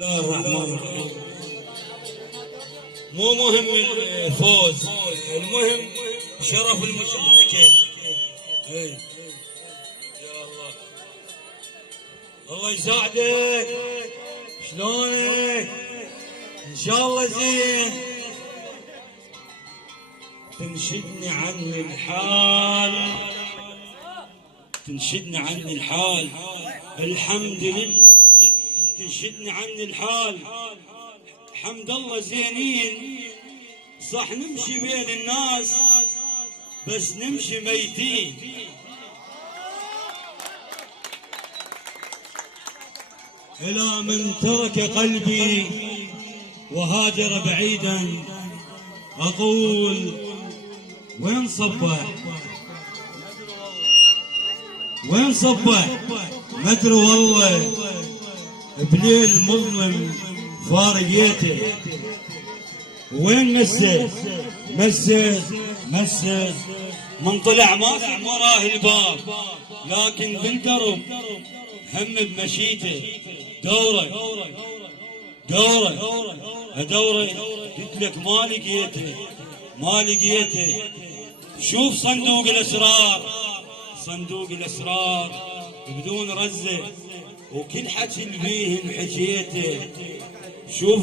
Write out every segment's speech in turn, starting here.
بسم الله الرحمن الرحيم. مو مهم الفوز، المهم شرف المشاركة. اي يا الله، الله يساعدك. شلونك؟ ان شاء الله زين. تنشدني عن الحال، تنشدني عن الحال، الحمد لله. تنشدني عن الحال، حمد الله زينين. صح نمشي بين الناس بس نمشي ميتين. إلى من ترك قلبي وهاجر بعيدا أقول وين صبح، وين صبح؟ مدري والله بليل مظلم فارقيته. وين مسه من طلع ما في وراه الباب، لكن بالدرب هم بمشيته. دوره قلت لك ما لقيته. شوف صندوق الاسرار بدون رزه، وكل حكي اللي بيهم حكيته. شوف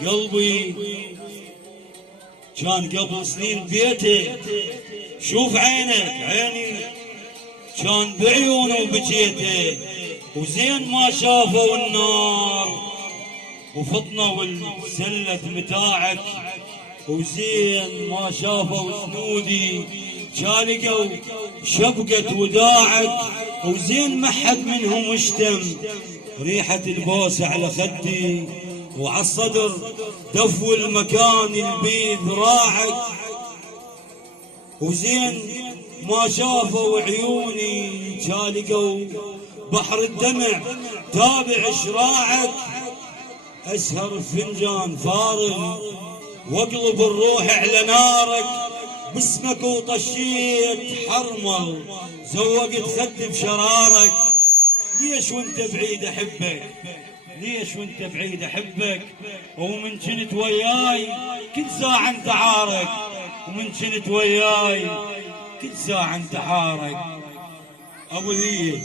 قلبي كان قبل سنين بيته. شوف عيني كان بعيونه وبكيته. وزين ما شافوا النار وفطنوا السلة متاعك، وزين ما شافوا سنودي شالقوا شبقة وداعك، وزين ما حد منهم اشتم ريحة البوسة على خدي، وعلى الصدر دفو المكان البيض راعك. وزين ما شافوا عيوني شالقوا بحر الدمع تابع شراعك. اسهر فنجان فارغ واقلب الروح على نارك، باسمك وطشيت حرمل زوقت خدي بشرارك. ليش وانت بعيد احبك، ومن كنت وياي كل ساعة انت عارك، ومن كنت وياي كل ساعة انت عارك. ابو ذي